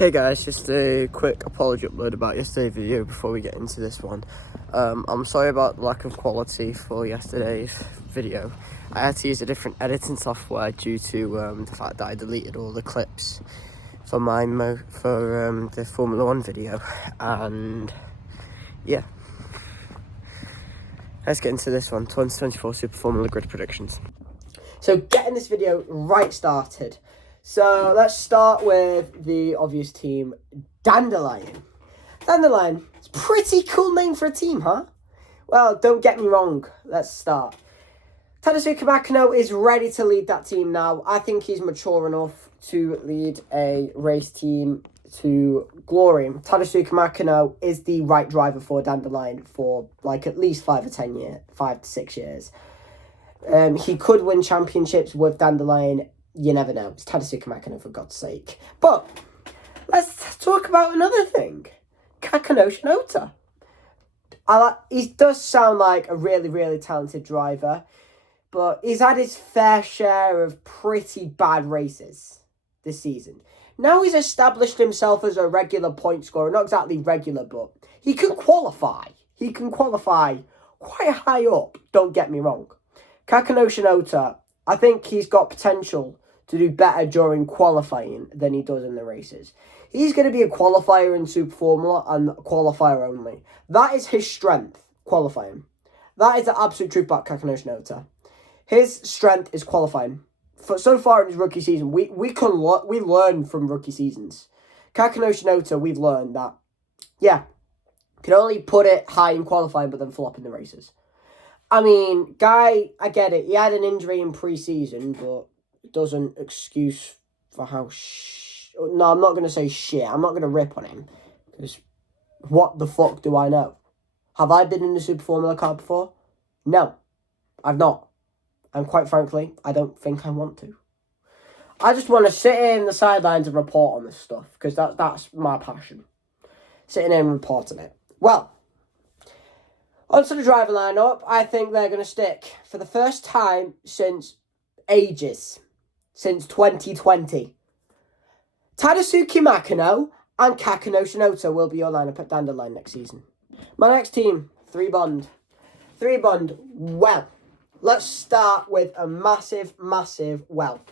Hey guys, just a quick apology upload about yesterday's video before we get into this one. I'm sorry about the lack of quality for yesterday's video. I had to use a different editing software due to the fact that I deleted all the clips for the Formula 1 video, and yeah. Let's get into this one, 2024 Super Formula Grid predictions. So getting this video right started. So let's start with the obvious team, Dandelion. Dandelion, it's a pretty cool name for a team, huh? Well, don't get me wrong. Let's start. Tadasuke Makino is ready to lead that team now. I think he's mature enough to lead a race team to glory. Tadasuke Makino is the right driver for Dandelion for like at least 5 to 6 years. He could win championships with Dandelion. You never know. It's Tadasuke Makino, for God's sake. But let's talk about another thing. Kakanoushi Ota. He does sound like a really, really talented driver, but he's had his fair share of pretty bad races this season. Now he's established himself as a regular point scorer. Not exactly regular, but he can qualify. He can qualify quite high up, don't get me wrong. Kakanoushi Ota, I think he's got potential to do better during qualifying than he does in the races. He's going to be a qualifier in Super Formula and qualifier only. That is his strength, qualifying. That is the absolute truth about Kakanoushi Ota. His strength is qualifying. So far in his rookie season, we learn from rookie seasons. Kakanoushi Ota, we've learned that, yeah, can only put it high in qualifying but then flop in the races. I mean, guy, I get it. He had an injury in pre-season, but it doesn't excuse for how No, I'm not going to say shit. I'm not going to rip on him. Because what the fuck do I know? Have I been in the Super Formula car before? No, I've not. And quite frankly, I don't think I want to. I just want to sit in the sidelines and report on this stuff. Because that's my passion. Sitting in and reporting it. Well, onto the driver lineup, I think they're going to stick for the first time since ages. Since 2020. Tadasuke Makino and Kakanoushi Ota will be your lineup at Dandelion next season. My next team, 3Bond. 3Bond, well, let's start with a massive well.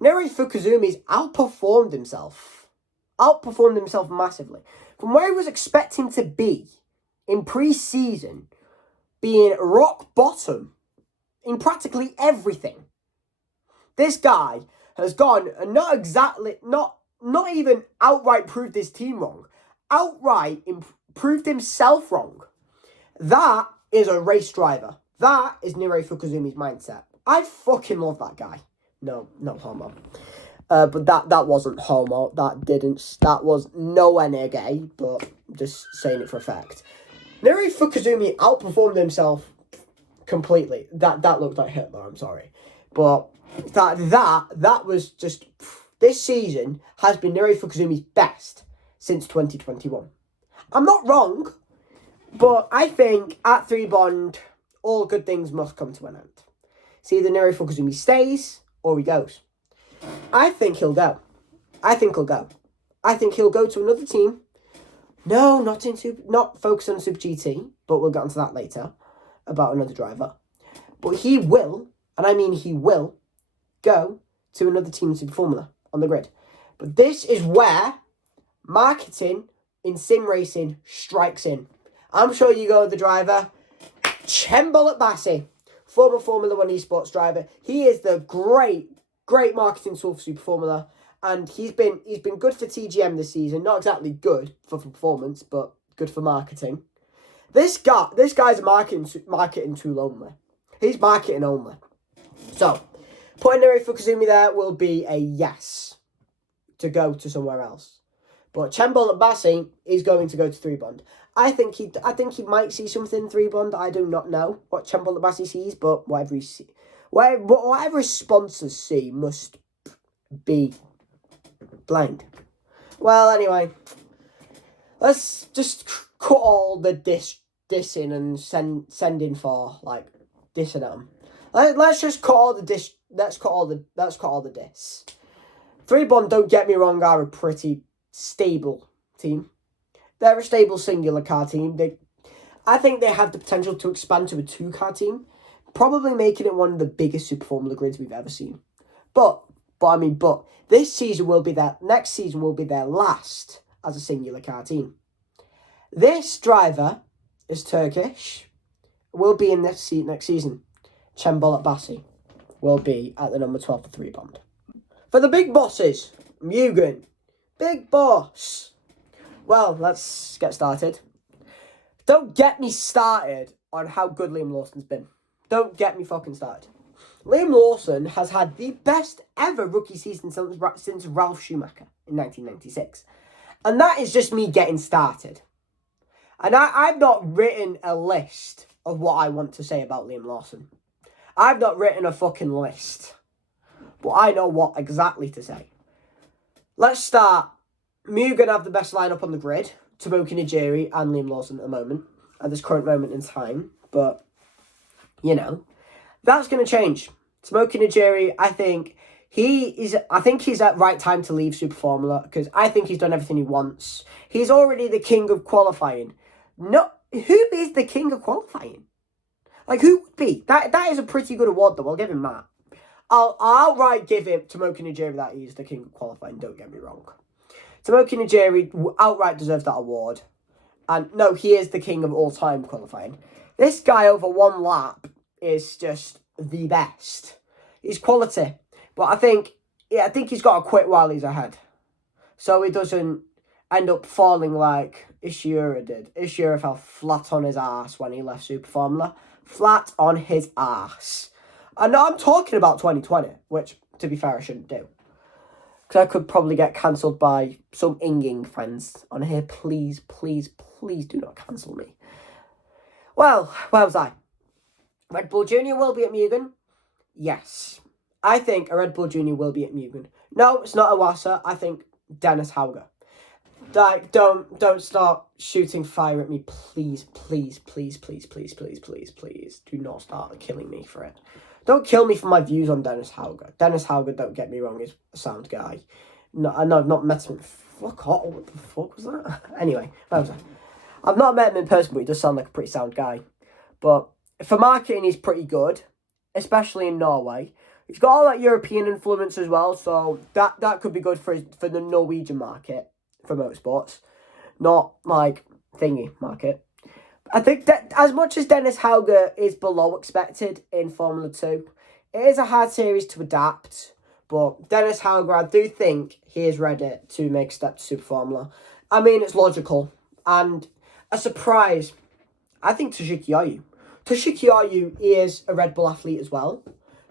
Nerei Fukuzumi's outperformed himself. Outperformed himself massively. From where he was expecting to be in pre-season, being rock bottom in practically everything. This guy has gone and not even outright proved his team wrong. Outright proved himself wrong. That is a race driver. That is Nerei Fukuzumi's mindset. I fucking love that guy. No, not homo. But that wasn't homo. That was nowhere near gay, but just saying it for a fact. Nerei Fukuzumi outperformed himself completely. That looked like Hitler, I'm sorry. But that was just... This season has been Nerei Fukuzumi's best since 2021. I'm not wrong, but I think at 3Bond, all good things must come to an end. It's either Nerei Fukuzumi stays or he goes. I think he'll go. I think he'll go to another team. No, not focus on Super GT, but we'll get onto that later, about another driver. But he will, and I mean he will, go to another team in Super Formula on the grid. But this is where marketing in sim racing strikes in. I'm sure you go with the driver, Chembol Bassi, former Formula 1 esports driver. He is the great marketing tool for Super Formula. And he's been good for TGM this season. Not exactly good for performance, but good for marketing. This guy's a marketing tool only. He's marketing only. So, putting Nerei Fukuzumi there will be a yes to go to somewhere else. But Chembol Bassi is going to go to 3Bond. I think he might see something in 3Bond. I do not know what Chembol Bassi sees, but whatever his sponsors see must be blind. Well, anyway, let's just cut all the dissing and sending for like dissing at him. Let's just cut all the diss. Let's cut all the diss. 3Bond, don't get me wrong, are a pretty stable team. They're a stable singular car team. I think they have the potential to expand to a 2-car team, probably making it one of the biggest Super Formula grids we've ever seen. But this season will be next season will be their last as a singular car team. This driver is Turkish, will be in next season. Cembol Abbasi will be at the number 12 for 3 Bond. For the big bosses, Mugen, big boss. Well, let's get started. Don't get me started on how good Liam Lawson's been. Don't get me fucking started. Liam Lawson has had the best ever rookie season since Ralf Schumacher in 1996. And that is just me getting started. And I've not written a list of what I want to say about Liam Lawson. I've not written a fucking list. But I know what exactly to say. Let's start. Mugen have the best lineup on the grid. Tomoki Najiri and Liam Lawson at the moment. At this current moment in time. But, you know, that's going to change. Tomoki Najiri, I think he's at right time to leave Super Formula. Because I think he's done everything he wants. He's already the king of qualifying. No, who is the king of qualifying? Like, who would be? That is a pretty good award, though. I'll give him that. I'll outright give him Tomoki Najiri that he's the king of qualifying. Don't get me wrong. Tomoki Najiri outright deserves that award. And no, he is the king of all-time qualifying. This guy over one lap is just the best. He's quality. But I think he's got to quit while he's ahead. So he doesn't end up falling like Ishihara did. Ishihara fell flat on his ass when he left Super Formula. Flat on his ass. And I'm talking about 2020, which, to be fair, I shouldn't do. Because I could probably get cancelled by some Inging friends on here. Please, please, please do not cancel me. Well, where was I? Red Bull Junior will be at Mugen? Yes. I think a Red Bull Junior will be at Mugen. No, it's not Iwasa. I think Dennis Hauger. Like, don't start shooting fire at me, please, please, please, please, please, please, please, please. Do not start killing me for it. Don't kill me for my views on Dennis Hauger. Dennis Hauger, don't get me wrong, is a sound guy. No, I've not met him. Fuck off, what the fuck was that? Anyway, where was I? I've not met him in person, but he does sound like a pretty sound guy. But for marketing, he's pretty good, especially in Norway. He's got all that European influence as well, so that could be good for the Norwegian market. For motorsports, not like thingy market. I think that as much as Dennis Hauger is below expected in Formula 2, it is a hard series to adapt. But Dennis Hauger, I do think he is ready to make a step to Super Formula. I mean, it's logical. And a surprise, I think Toshiki Ayu. Toshiki Ayu is a Red Bull athlete as well.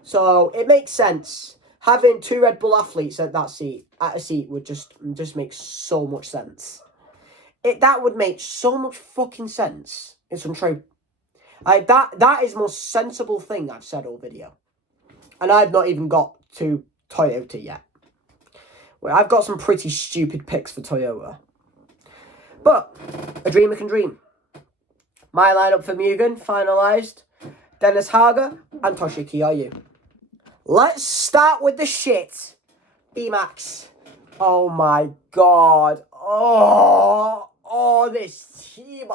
So it makes sense. Having 2 Red Bull athletes at a seat would just make so much sense. That would make so much fucking sense. It's untrue. That is the most sensible thing I've said all video. And I've not even got to Toyota yet. Well, I've got some pretty stupid picks for Toyota. But a dreamer can dream. My lineup for Mugen finalised. Dennis Hauger and Toshiki Ayu. Let's start with the shit. B-Max. Oh my god. Oh, this team.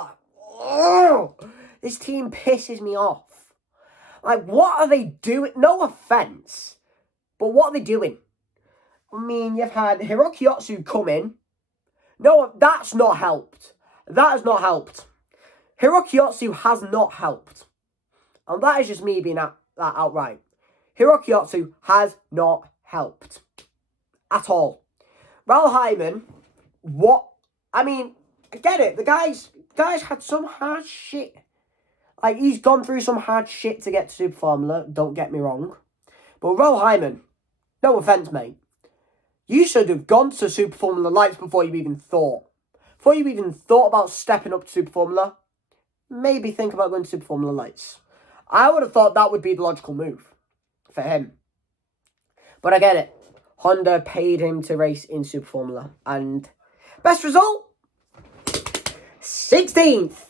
Oh, this team pisses me off. Like, what are they doing? No offence, but what are they doing? I mean, you've had Hiroki Otsu come in. No, that's not helped. That has not helped. Hiroki Otsu has not helped. And that is just me being that outright. Hiroki Otsu has not helped. At all. Raul Hyman, what? I mean, I get it. The guy's had some hard shit. Like, he's gone through some hard shit to get to Super Formula, don't get me wrong. But Raul Hyman, no offence, mate. You should have gone to Super Formula Lights before you even thought. Before you even thought about stepping up to Super Formula, maybe think about going to Super Formula Lights. I would have thought that would be the logical move for him. But I get it. Honda paid him to race in Super Formula. And best result? 16th.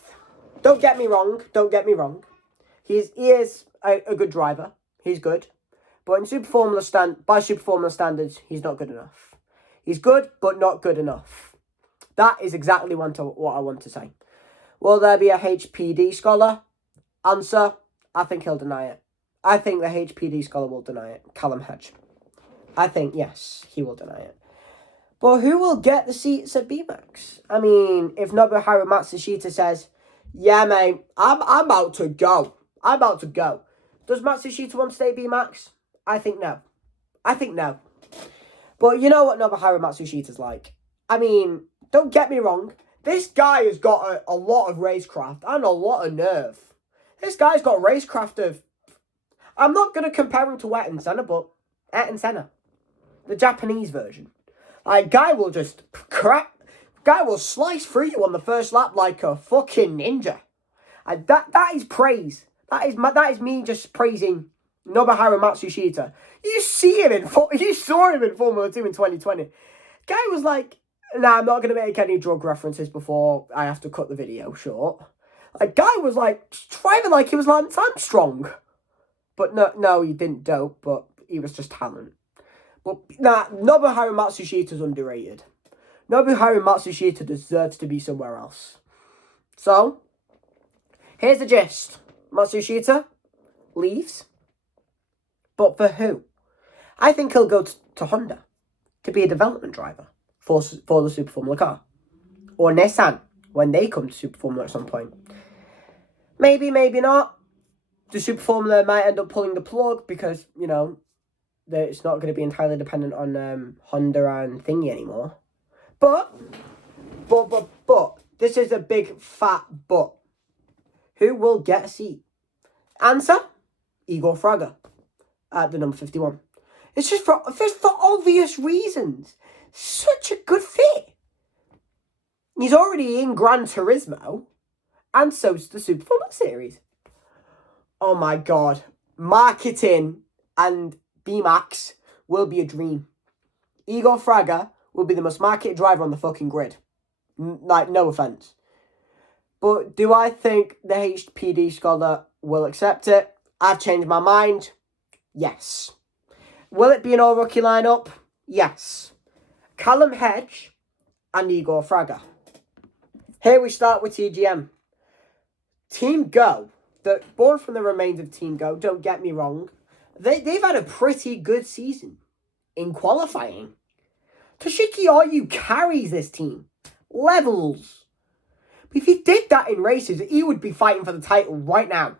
Don't get me wrong. Don't get me wrong. He is a good driver. He's good. But in Super Formula by Super Formula standards, he's not good enough. He's good, but not good enough. That is exactly what I want to say. Will there be a HPD scholar? Answer, I think he'll deny it. I think the HPD scholar will deny it. Callum Hedge. I think, yes, he will deny it. But who will get the seats at BMAX? I mean, if Nobuharu Matsushita says, yeah, mate, I'm about to go. I'm about to go. Does Matsushita want to stay at BMAX? I think no. But you know what Nobuharu Matsushita's like. I mean, don't get me wrong. This guy has got a lot of racecraft and a lot of nerve. This guy's got racecraft of... I'm not going to compare him to Ayrton Senna, but Ayrton Senna. The Japanese version. Like, guy will just crap. Guy will slice through you on the first lap like a fucking ninja. And that is praise. That is me just praising Nobuharu Matsushita. You saw him in Formula 2 in 2020. Guy was like, nah, I'm not going to make any drug references before I have to cut the video short. Like, guy was like, driving like he was Lance Armstrong. But no, he didn't dope, but he was just talent. But nah, Nobuharu Matsushita's underrated. Nobuharu Matsushita deserves to be somewhere else. So, here's the gist. Matsushita leaves. But for who? I think he'll go to Honda to be a development driver for the Super Formula car. Or Nissan, when they come to Super Formula at some point. Maybe, maybe not. The Super Formula might end up pulling the plug because, you know, it's not going to be entirely dependent on Honda and thingy anymore. But, this is a big fat but. Who will get a seat? Answer, Igor Fraga at the number 51. It's just for obvious reasons. Such a good fit. He's already in Gran Turismo, and so's the Super Formula Series. Oh my god. Marketing and BMAX will be a dream. Igor Fraga will be the most marketed driver on the fucking grid. Like, no offence. But do I think the HPD scholar will accept it? I've changed my mind. Yes. Will it be an all-rookie lineup? Yes. Callum Hedge and Igor Fraga. Here we start with TGM. Team Go, born from the remains of Team Go, don't get me wrong, they've had a pretty good season in qualifying. Toshiki Ayu carries this team. Levels. But if he did that in races, he would be fighting for the title right now.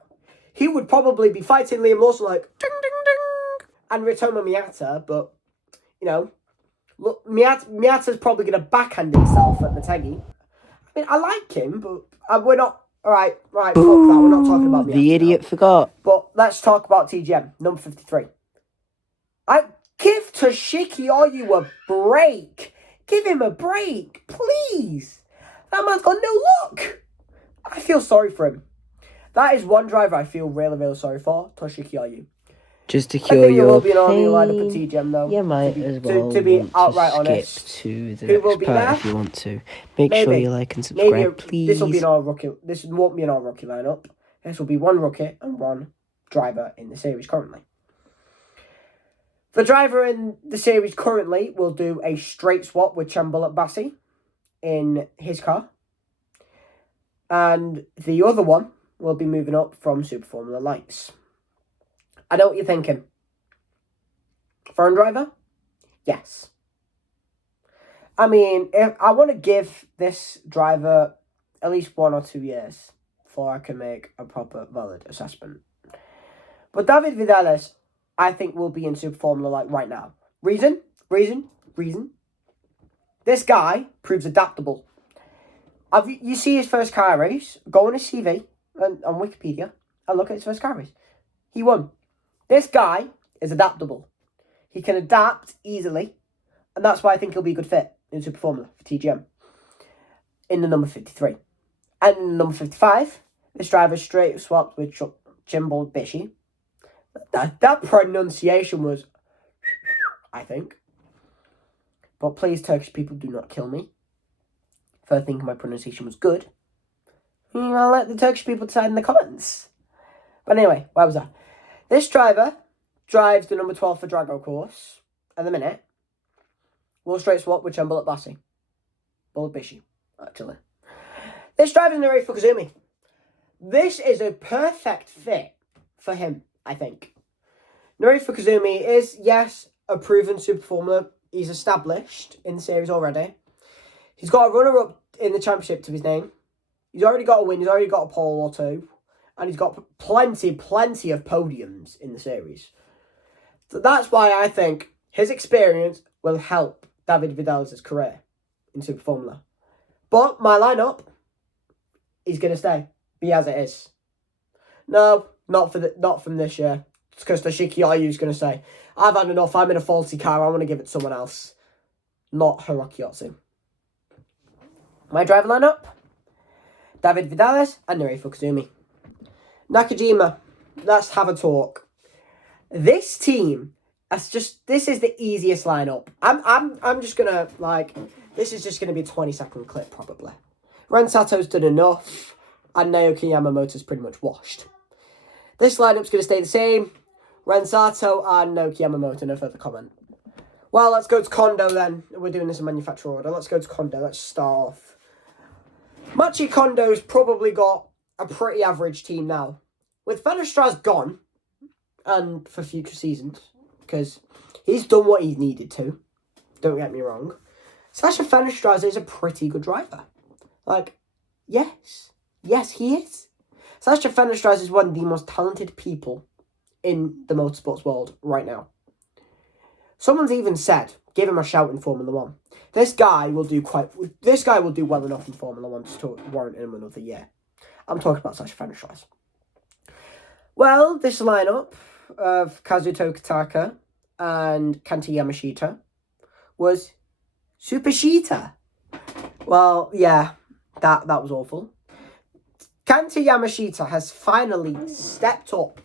He would probably be fighting Liam Lawson like, ding, ding, ding, and Ritomo Miata, but, you know, look, Miata's probably going to backhand himself at Motegi. I mean, I like him, but we're not... Alright, fuck that. We're not talking about Miata. The idiot now. forgot. But let's talk about TGM, number 53. Give Toshiki Ayu a break. Give him a break, please. That man's got no luck. I feel sorry for him. That is one driver I feel really, really sorry for, Toshiki Ayu. Just to cure your pain, lineup at TGM, though, you might as well to be outright skip honest. to the Who will next be part there? if you want to. Make sure you like and Maybe subscribe, please. This won't be an all-rookie lineup. This will be one rookie and one driver in the series currently. The driver in the series currently will do a straight swap with Chambulat Bassi in his car. And the other one will be moving up from Super Formula Lights. I know what you're thinking. Foreign driver? Yes. I mean, if I want to give this driver at least 1 or 2 years before I can make a proper valid assessment. But David Vidales, I think, will be in Super Formula like right now. Reason. This guy proves adaptable. You see his first car race, go on his CV on Wikipedia and look at his first car race. He won. This guy is adaptable. He can adapt easily, and that's why I think he'll be a good fit in Super Formula for TGM. In the number 53. And in the number 55, this driver straight swapped with Chimbal Bishi. That pronunciation was, I think. But please, Turkish people, do not kill me for thinking my pronunciation was good. I'll let the Turkish people decide in the comments. But anyway, where was I? This driver drives the number 12 for Drago course at the minute. Will straight swap with Chambulat Bassi. Bullbishi, actually. This driver is Naruto Fukuzumi. This is a perfect fit for him, I think. Naruto Fukuzumi is, yes, a proven super performer. He's established in the series already. He's got a runner-up in the championship to his name. He's already got a win. He's already got a pole or two. And he's got plenty of podiums in the series. So that's why I think his experience will help David Vidal's career in Super Formula. But my lineup is going to stay. Be as it is. No, not from this year. It's because Toshiki Ayu's going to say, I've had enough. I'm in a faulty car. I want to give it to someone else. Not Hiroki Otsu. My driver lineup: David Vidales and Naruto Fukuzumi. Nakajima, let's have a talk. This team, this is the easiest lineup. I'm just gonna this is just gonna be a 20-second clip probably. Ren Sato's done enough, and Naoki Yamamoto's pretty much washed. This lineup's gonna stay the same. Ren Sato and Naoki Yamamoto, no further comment. Well, let's go to Kondo then. We're doing this in manufacturer order. Let's go to Kondo. Let's start off. Machi Kondo's probably got a pretty average team now. With Fenestraz gone, and for future seasons, because he's done what he's needed to. Don't get me wrong. Sasha Fenestraz is a pretty good driver. Yes, he is. Sasha Fenestraz is one of the most talented people in the motorsports world right now. Someone's even said, give him a shout in Formula 1. This guy will do well enough in Formula 1 to warrant him another year. I'm talking about Sasha Fenestraz. Well, this lineup of Kazuto Kataka and Kanta Yamashita was Super Shita. Well, yeah, that was awful. Kanta Yamashita has finally stepped up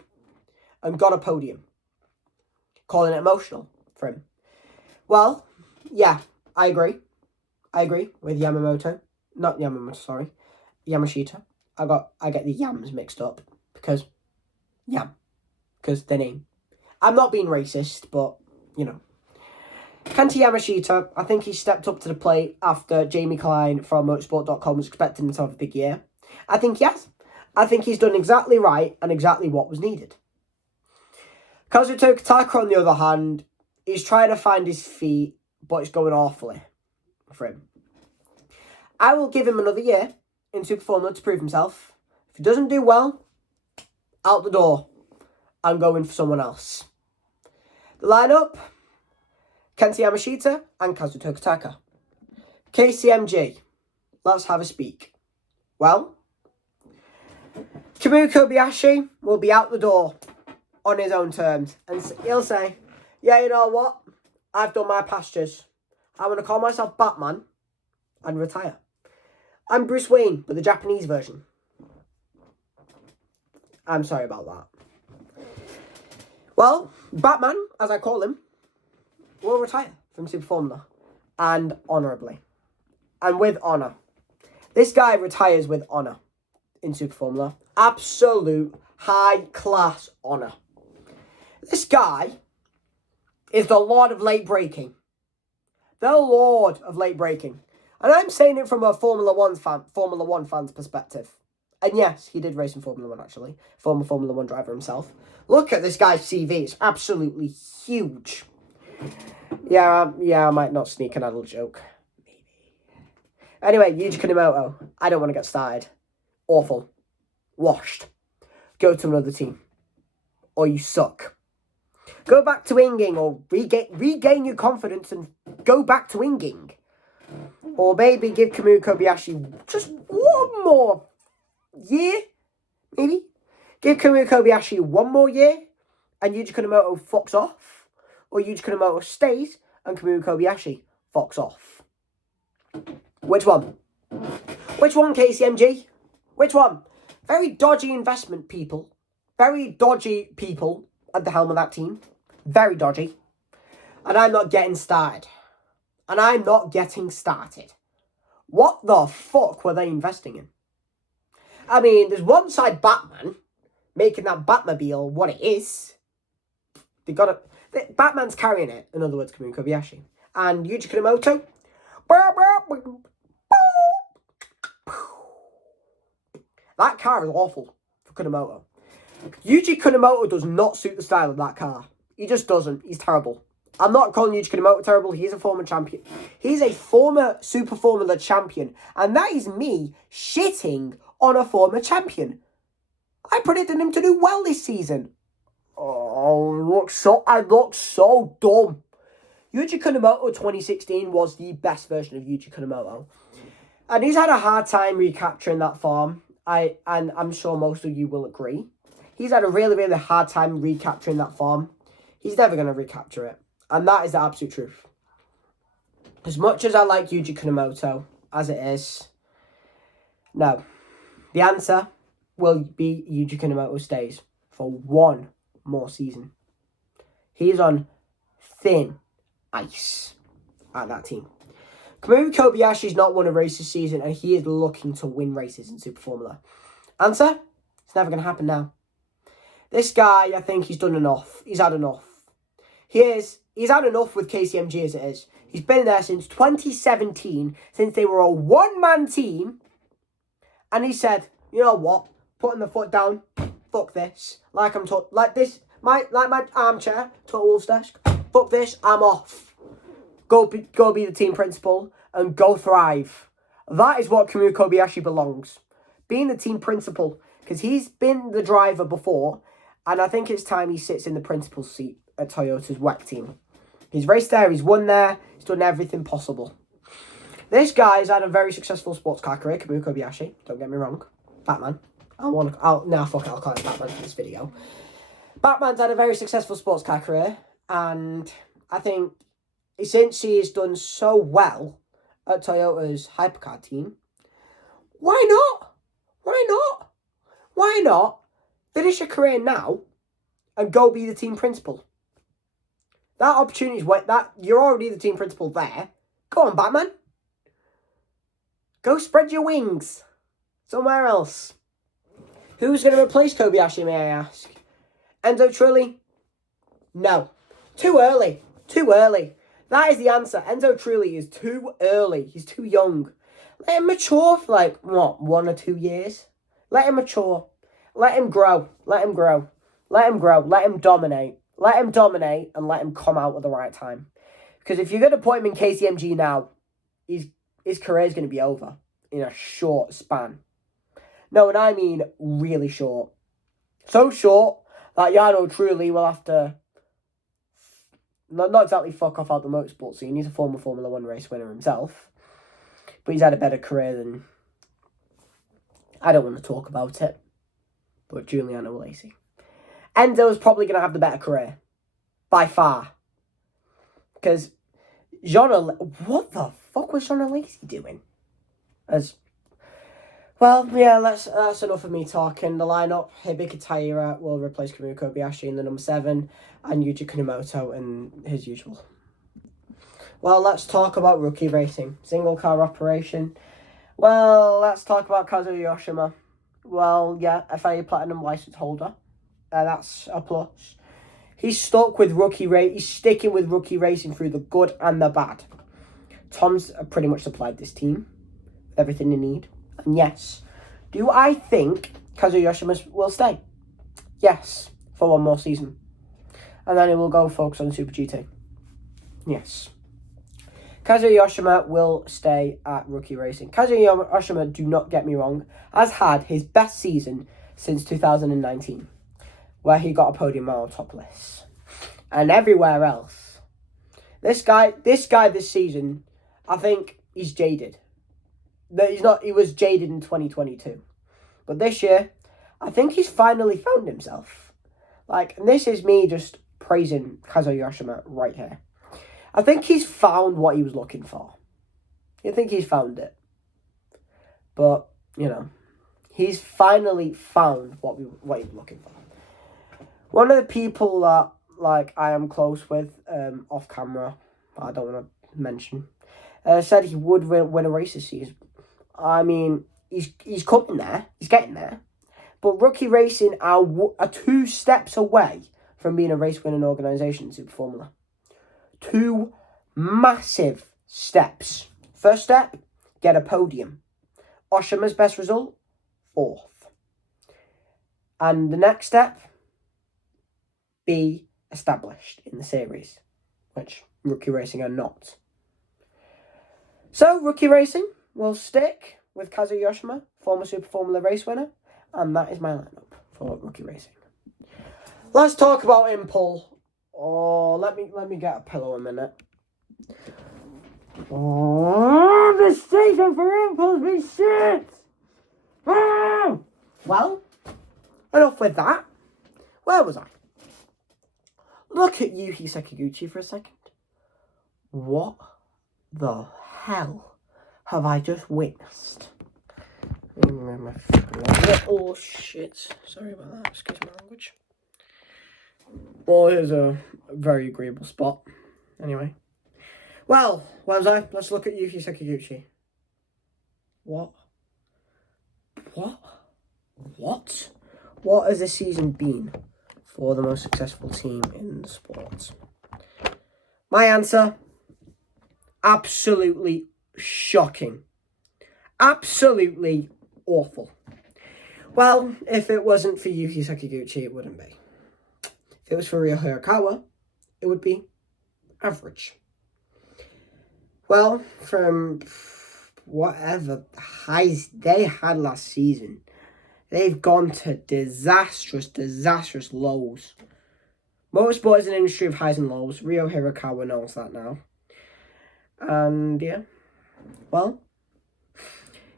and got a podium. Calling it emotional for him. Well, yeah, I agree with Yamashita. I get the Yams mixed up because their name. I'm not being racist, but Kanta Yamashita, I think he stepped up to the plate after Jamie Klein from Motorsport.com was expecting him to have a big year. I think yes. I think he's done exactly right and exactly what was needed. Kazuto Kataka, on the other hand, he's trying to find his feet, but it's going awfully for him. I will give him another year in Super Formula to prove himself. If he doesn't do well, out the door. I'm going for someone else. The lineup: Kenta Yamashita and Kazuto Kataka. KCMG, let's have a speak. Well, Kamui Kobayashi will be out the door on his own terms. And he'll say, yeah, you know what? I've done my pastures. I'm going to call myself Batman and retire. I'm Bruce Wayne, but the Japanese version. I'm sorry about that. Well, Batman, as I call him, will retire from Super Formula. And honourably. And with honour. This guy retires with honour in Super Formula. Absolute high-class honour. This guy is the Lord of Late Braking. The Lord of Late Braking. And I'm saying it from a Formula 1 fan's perspective. And yes, he did race in Formula 1, actually. Former Formula 1 driver himself. Look at this guy's CV. It's absolutely huge. Yeah, I might not sneak an adult joke. Maybe. Anyway, Yuji Kunimoto. I don't want to get started. Awful. Washed. Go to another team. Or you suck. Go back to winging, or regain your confidence and go back to winging. Or maybe give Kamui Kobayashi just one more year, maybe. Give Kamui Kobayashi one more year, and Yuji Kunimoto fucks off. Or Yuji Kunimoto stays, and Kamui Kobayashi fucks off. Which one? Which one, KCMG? Which one? Very dodgy investment, people. Very dodgy people at the helm of that team. Very dodgy. And I'm not getting started. What the fuck were they investing in? I mean, there's one side Batman making that Batmobile what it is. Batman's carrying it, in other words, Kamui Kobayashi. And Yuji Kunimoto, That car is awful for Kunamoto. Yuji Kunamoto does not suit the style of that car. He just doesn't. He's terrible. I'm not calling Yuji Kunamoto terrible. He's a former champion. He's a former Super Formula champion. And that is me shitting on a former champion. I predicted him to do well this season. Oh, I look so dumb. Yuji Kunamoto 2016 was the best version of Yuji Kunamoto. And he's had a hard time recapturing that form. And I'm sure most of you will agree. He's had a really, really hard time recapturing that form. He's never going to recapture it. And that is the absolute truth. As much as I like Yuji Kunamoto, as it is, no. The answer will be Yuji Kunamoto stays for one more season. He's on thin ice at that team. Kamui Kobayashi's not won a race this season, and he is looking to win races in Super Formula. Answer? It's never going to happen now. This guy, I think he's done enough. He's had enough. He's had enough with KCMG as it is. He's been there since 2017, since they were a one-man team. And he said, you know what? Putting the foot down, fuck this. Like my armchair, Total Wolf's desk. Fuck this, I'm off. Go be the team principal and go thrive. That is what Kamui Kobayashi belongs. Being the team principal. Because he's been the driver before. And I think it's time he sits in the principal's seat at Toyota's WEC team. He's raced there, he's won there, he's done everything possible. This guy's had a very successful sports car career, Kamui Kobayashi. Don't get me wrong. Batman. I'll call it Batman for this video. Batman's had a very successful sports car career. And I think since he has done so well at Toyota's hypercar team, why not? Why not? Why not finish a career now and go be the team principal? That opportunity is that you're already the team principal there. Go on, Batman. Go spread your wings somewhere else. Who's going to replace Kobayashi, may I ask? Enzo Trilli? No. Too early. Too early. That is the answer. Enzo Trilli is too early. He's too young. Let him mature for 1 or 2 years. Let him mature. Let him grow. Let him grow. Let him grow. Let him dominate. Let him dominate and let him come out at the right time. Because if you're going to put him in KCMG now, his career is going to be over in a short span. No, and I mean really short. So short that Jarno Trulli will have to not exactly fuck off out the motorsport scene. He's a former Formula 1 race winner himself. But he's had a better career than... I don't want to talk about it. But Giuliano Alesi. Enzo's probably going to have the better career. By far. Because what the fuck was Jean Alesi doing? Well, yeah, that's enough of me talking. The lineup, Hibiki Taira will replace Kamui Kobayashi in the number 7, and Yuji Kunamoto in his usual. Well, let's talk about rookie racing. Single car operation. Well, let's talk about Kazuya Yoshima. Well, yeah, FIA Platinum license holder. That's a plus. He's stuck with he's sticking with rookie racing through the good and the bad. Tom's pretty much supplied this team with everything they need. And yes, do I think Kazuya Yoshima will stay? Yes, for one more season. And then he will go focus on Super GT. Yes. Kazuya Yoshima will stay at rookie racing. Kazuya Yoshima, do not get me wrong, has had his best season since 2019, where he got a podium on top list. And everywhere else. This guy this season, I think he's jaded. He was jaded in 2022. But this year, I think he's finally found himself. And this is me just praising Kazuya Yoshima right here. I think he's found what he was looking for. I think he's found it. But, he's finally found what he was looking for. One of the people that, I am close with, off camera, I don't want to mention, said he would win a race this season. I mean, he's coming there. He's getting there. But rookie racing are 2 steps away from being a race-winning organisation in Super Formula. 2 massive steps. First step, get a podium. Oshima's best result, 4th. And the next step, be established in the series, which Rookie Racing are not. So, Rookie Racing will stick with Kazuya Yoshima, former Super Formula race winner, and that is my lineup for Rookie Racing. Let's talk about Impul. Oh, let me get a pillow a minute. Oh, the season for Impul's been shit! Oh! Well, enough with that. Where was I? Look at Yuki Sekiguchi for a second. What the hell have I just witnessed? Oh shit. Sorry about that, excuse my language. Well, here's a very agreeable spot. Anyway. Well, where was I? Let's look at Yuki Sekiguchi. What? What has this season been for the most successful team in the sport? My answer, absolutely shocking. Absolutely awful. Well, if it wasn't for Yuki Sekiguchi, it wouldn't be. If it was for Ryo Hirakawa, it would be average. Well, from whatever highs they had last season, they've gone to disastrous lows. Motorsport is an industry of highs and lows. Ryo Hirakawa knows that now. And yeah, well,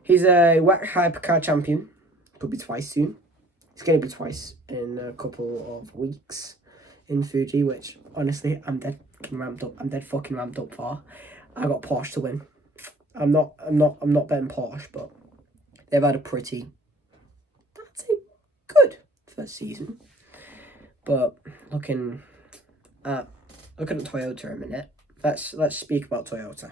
he's a wet hypercar champion. Could be twice soon. It's going to be twice in a couple of weeks in Fuji, which honestly I'm dead fucking ramped up for. I got Porsche to win. I'm not betting Porsche, but they've had a pretty, I'd say, good first season. But looking at Toyota a minute, let's speak about Toyota.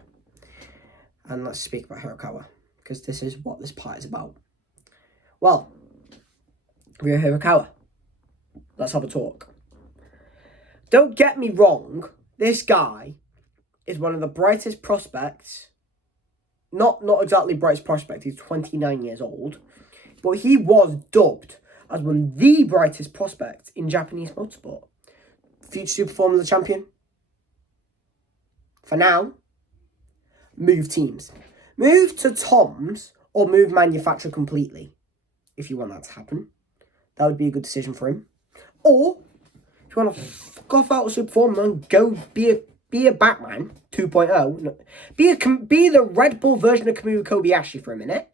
And let's speak about Hirakawa, because this is what this part is about. Well, Ryo Hirakawa, let's have a talk. Don't get me wrong, this guy is one of the brightest prospects. Not exactly brightest prospect, he's 29 years old. But he was dubbed as one of the brightest prospects in Japanese motorsport. Future Super Formula champion. For now, move teams. Move to Tom's or move manufacturer completely. If you want that to happen. That would be a good decision for him. Or, if you want to fuck off out of Super Formula and go be a Batman 2.0. Be the Red Bull version of Kamui Kobayashi for a minute.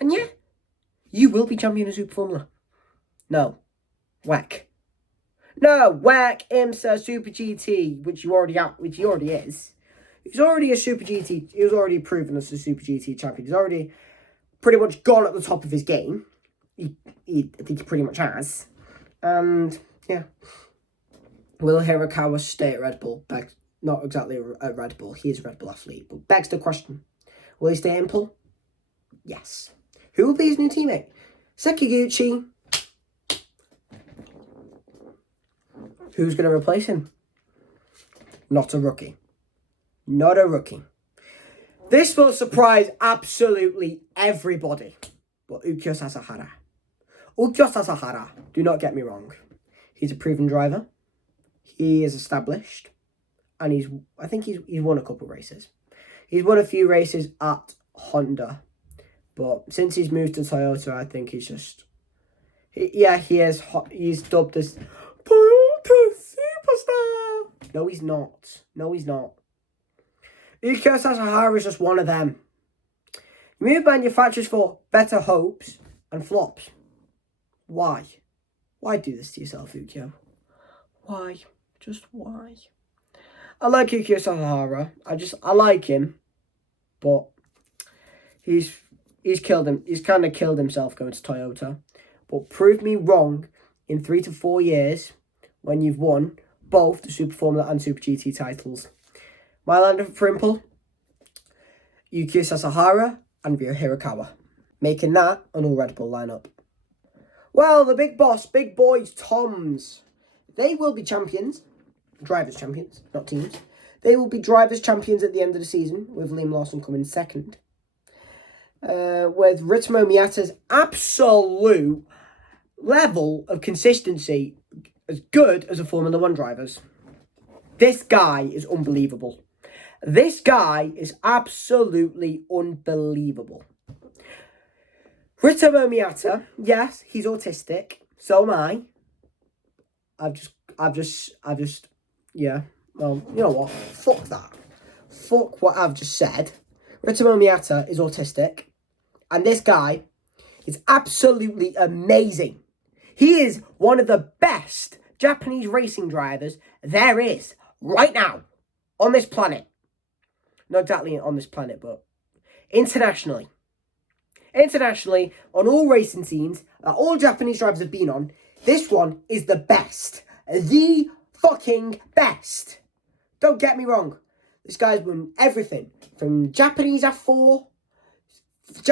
And yeah, you will be champion of Super Formula. No. Whack. No, whack IMSA Super GT, which he already is. He's already a Super GT. He was already proven as a Super GT champion. He's already pretty much gone at the top of his game. I think he pretty much has. And yeah. Will Hirakawa stay at Red Bull? Not exactly a Red Bull. He is a Red Bull athlete. But begs the question. Will he stay at Impul? Yes. Who will be his new teammate? Sekiguchi. Who's going to replace him? Not a rookie. Not a rookie. This will surprise absolutely everybody. But Ukyo Sasahara. Ukyo Sasahara, do not get me wrong. He's a proven driver. He is established. And I think he's won a couple races. He's won a few races at Honda. But since he's moved to Toyota, I think he's just... He's dubbed as Toyota Superstar. No, he's not. Ukyo Sasahara is just one of them. You move manufacturers for better hopes and flops. Why? Why do this to yourself, Ukyo? Why? Just why? I like Ukyo Sasahara. I like him. But he's killed him. He's kind of killed himself going to Toyota. But prove me wrong in 3 to 4 years when you've won both the Super Formula and Super GT titles. My lineup for Impul, Ukyo Sasahara and Ryo Hirakawa. Making that an all Red Bull lineup. Well, the big boss, big boys, Toms. They will be champions. Drivers' champions, not teams. They will be drivers' champions at the end of the season, with Liam Lawson coming second. With Ritsumo Miyata's absolute level of consistency as good as the Formula One drivers. This guy is unbelievable. This guy is absolutely unbelievable. Ritomo Miata, yes, he's autistic. So am I. Yeah. Well, you know what? Fuck that. Fuck what I've just said. Ritomo Miata is autistic. And this guy is absolutely amazing. He is one of the best Japanese racing drivers there is right now on this planet. Not exactly on this planet, but internationally. Internationally, on all racing teams that all Japanese drivers have been on, this one is the best. The fucking best. Don't get me wrong. This guy's won everything from Japanese F4,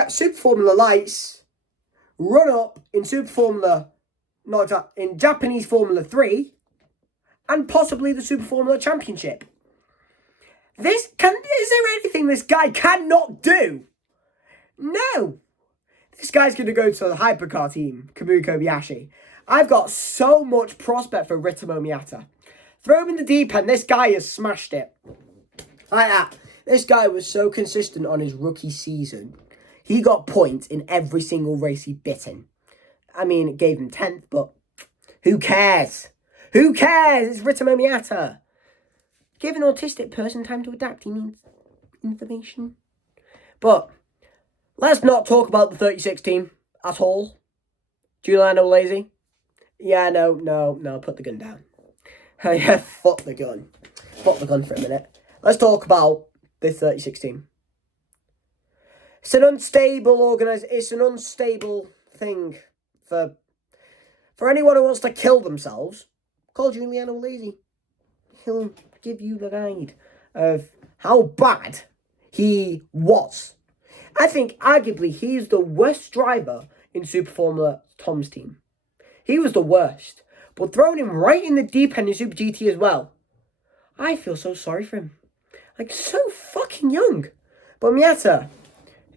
Super Formula Lights, run up in in Japanese Formula 3, and possibly the Super Formula Championship. Is there anything this guy cannot do? No. This guy's going to go to the hypercar team, Kamui Kobayashi. I've got so much prospect for Ritomo Miata. Throw him in the deep end. This guy has smashed it. Like that. This guy was so consistent on his rookie season. He got points in every single race he bit in. I mean, it gave him 10th, but who cares? Who cares? It's Ritomo Miata. Give an autistic person time to adapt. He needs information. But let's not talk about the 36 team at all. Giuliano Alesi. Yeah, no, put the gun down. Yeah, fuck the gun. Fuck the gun for a minute. Let's talk about this 36 team. It's an unstable it's an unstable thing for anyone who wants to kill themselves. Call Giuliano Alesi. He'll give you the guide of how bad he was. I think arguably he's the worst driver in Super Formula Tom's team. He was the worst. But throwing him right in the deep end in Super GT as well. I feel so sorry for him. Like, so fucking young. But Miata,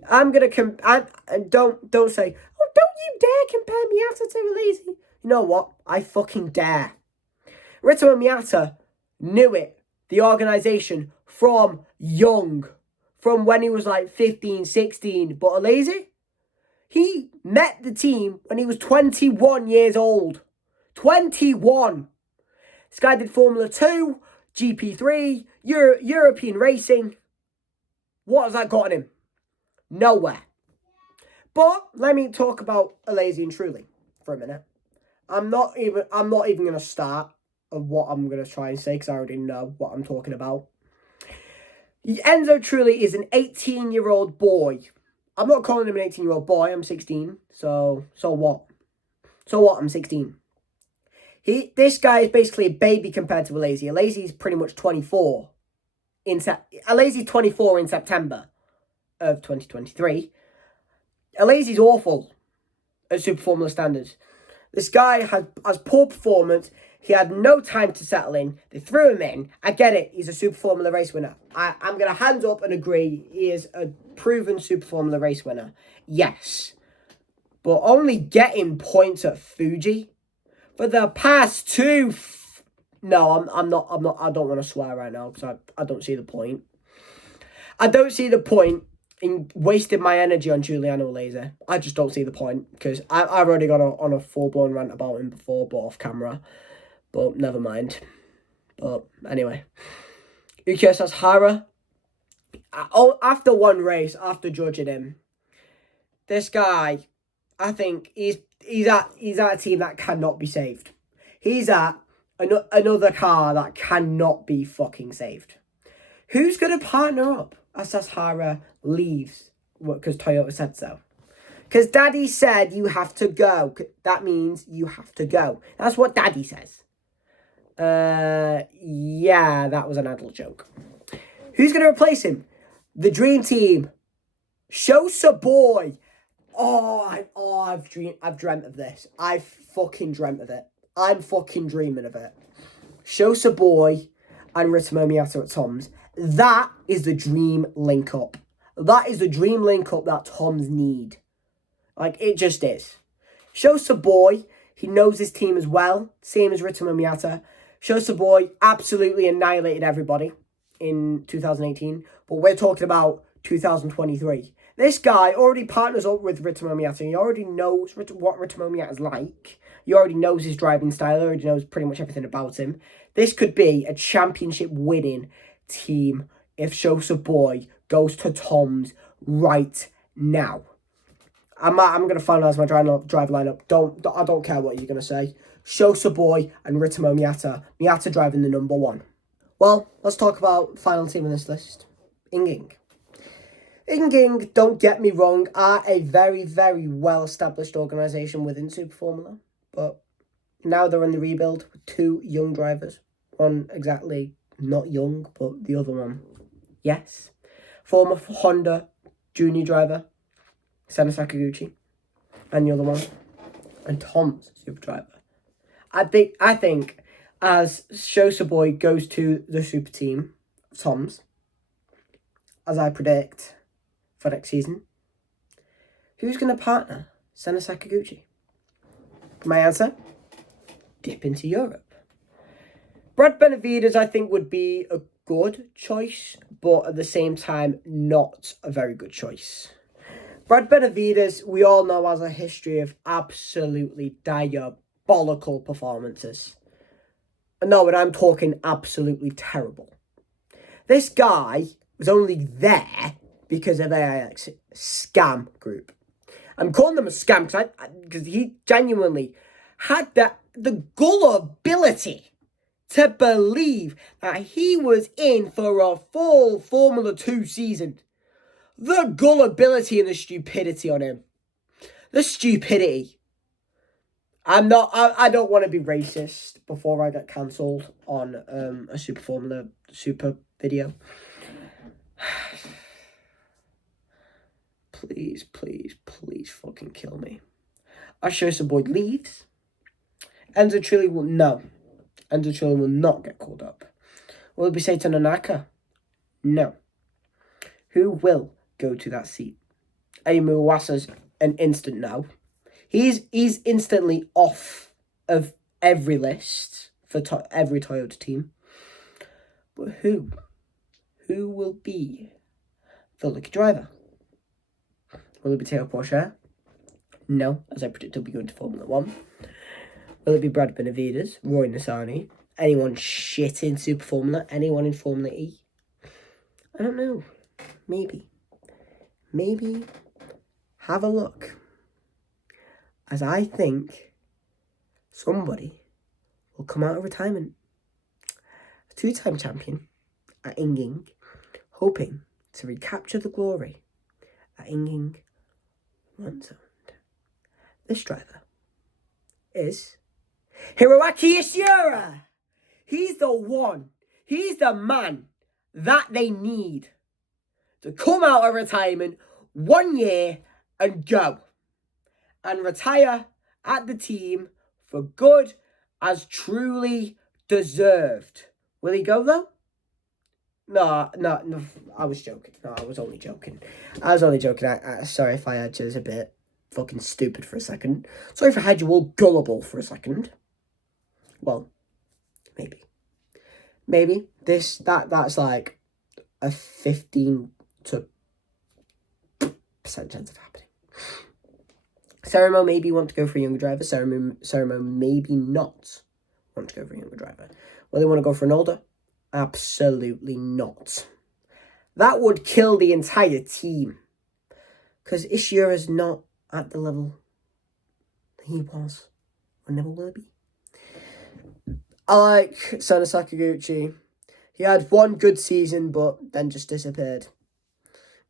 I'm going to... don't say, oh, don't you dare compare Miata to Alesi. You know what? I fucking dare. Ritomo Miata knew it. The organisation from young. From when he was like 15, 16. But Alesi, he met the team when he was 21 years old. 21. This guy did Formula 2, GP3, European racing. What has that gotten him? Nowhere. But let me talk about Alesi and Trulli for a minute. I'm not even going to start of what I'm going to try and say because I already know what I'm talking about. Enzo Trulli is an 18-year-old boy. I'm not calling him an 18-year-old boy. I'm 16. So what? So what? I'm 16. This guy is basically a baby compared to Alesi. Alesi is pretty much 24. Alesi's 24 in September of 2023. Alesi's awful at Super Formula standards. This guy has poor performance. He had no time to settle in. They threw him in. I get it. He's a Super Formula race winner. I'm going to hands up and agree. He is a proven Super Formula race winner. Yes. But only getting points at Fuji for the past two... No, I'm not. I don't want to swear right now because I don't see the point. I don't see the point in wasting my energy on Giuliano Alesi. I just don't see the point because I've already got on a full-blown rant about him before, but off camera. But never mind. But anyway. Yukiya Sasahara. After one race, after judging him, this guy, I think he's at a team that cannot be saved. He's at another car that cannot be fucking saved. Who's going to partner up as Sasahara leaves? Because Toyota said so. Because Daddy said you have to go. That means you have to go. That's what Daddy says. Yeah, that was an adult joke. Who's going to replace him? The dream team. Shosa Boy. I've dreamt of this. I've fucking dreamt of it. I'm fucking dreaming of it. Shosa Boy and Ritomo Miata at Tom's. That is the dream link-up. That is the dream link-up that Tom's need. Like, it just is. Shosa Boy, He knows his team as well, same as Ritamo Miyata. Shoso Boy absolutely annihilated everybody in 2018, but we're talking about 2023. This guy already partners up with Ritamo Miyata. He already knows what Ritamo Miyata's like. He already knows his driving style. He already knows pretty much everything about him. This could be a championship winning team if Shoso Boy goes to Tom's right now. I'm going to finalise my driver lineup. I don't care what you're going to say. Shoso Boy and Ritamo Miyata. Miyata driving the number 1. Well, let's talk about the final team on this list. Ying. Ying, don't get me wrong, are a very, very well-established organisation within Super Formula. But now they're in the rebuild with 2 young drivers. One exactly not young, but the other one, yes. Former Honda junior driver, Senna Sakaguchi. And the other one, and Tom's super driver. I think as Shoso Boy goes to the super team, Tom's, as I predict for next season, who's going to partner Senna Sakaguchi? My answer? Dip into Europe. Brad Benavides, I think, would be a good choice, but at the same time, not a very good choice. Brad Benavides, we all know, has a history of absolutely diabolical performances. No, and I'm talking absolutely terrible. This guy was only there because of AIX scam group. I'm calling them a scam because he genuinely had the gullibility to believe that he was in for a full Formula 2 season. The gullibility and the stupidity on him. The stupidity. I don't want to be racist before I get cancelled on a Super Formula Super video. Please, please, please fucking kill me. Shoso Boy leaves. Enzo Trilli will not get called up. Will it be Seito Nonaka? No. Who will go to that seat? Ayumu Iwasa's an instant no. He's instantly off of every list for every Toyota team. But who? Who will be the lucky driver? Will it be Teo Porcher? No, as I predict he'll be going to Formula 1. Will it be Brad Benavides, Roy Nissany, anyone shit in Super Formula, anyone in Formula E? I don't know. Maybe have a look. As I think somebody will come out of retirement. A 2-time champion at Ying, hoping to recapture the glory that Ying once owned. This driver is Hiroaki Ishihara. He's the one. He's the man that they need to come out of retirement 1 year and go. And retire at the team for good as truly deserved. Will he go though? No, I was joking. No, I was only joking. Sorry if I had you as a bit fucking stupid for a second. Sorry if I had you all gullible for a second. Well, maybe. That's like a 15% chance of happening. Cerimo maybe want to go for a younger driver. Cerimo maybe not want to go for a younger driver. Will they want to go for an older? Absolutely not. That would kill the entire team. Because Ishihara's not at the level that he was. Or never will be. I like Senna Sakaguchi. He had one good season, but then just disappeared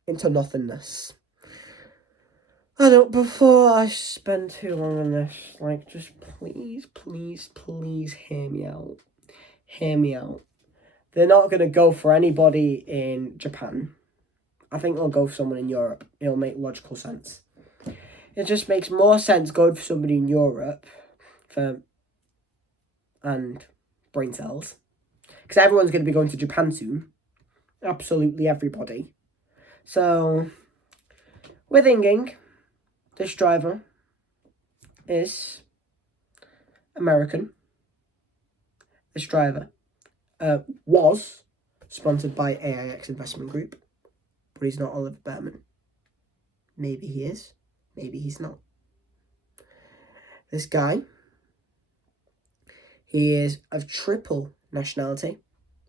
into nothingness. Before I spend too long on this, just please hear me out. Hear me out. They're not going to go for anybody in Japan. I think they'll go for someone in Europe. It'll make logical sense. It just makes more sense going for somebody in Europe and brain cells. Because everyone's going to be going to Japan soon. Absolutely everybody. So, with Ying, this driver is American. This driver was sponsored by AIX Investment Group, but he's not Oliver Bearman. Maybe he is. Maybe he's not. This guy, he is of triple nationality,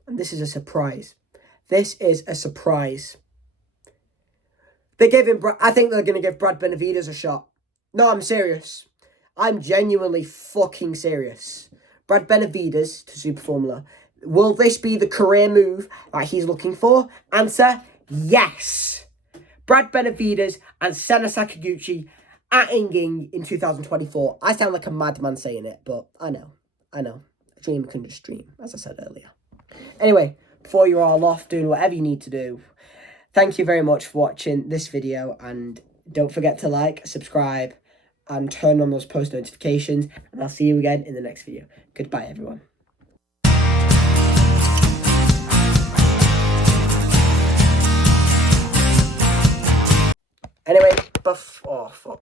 and this is a surprise. This is a surprise. They gave him. I think they're going to give Brad Benavides a shot. No, I'm serious. I'm genuinely fucking serious. Brad Benavides to Super Formula. Will this be the career move that he's looking for? Answer, yes. Brad Benavides and Senna Sakaguchi at Inging in 2024. I sound like a madman saying it, but I know. A dream can just dream, as I said earlier. Anyway, before you're all off doing whatever you need to do, thank you very much for watching this video, and don't forget to like, subscribe, and turn on those post notifications, and I'll see you again in the next video. Goodbye, everyone. Anyway, oh fuck.